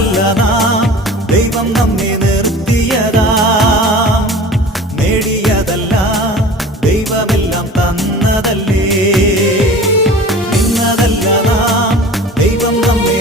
നിന്നതല്ല നാം, ദൈവം നമ്മെ നിർത്തിയതാ. നേടിയതല്ല, ദൈവമെല്ലാം തന്നതല്ലേ. നിന്നതല്ല നാം, ദൈവം നമ്മെ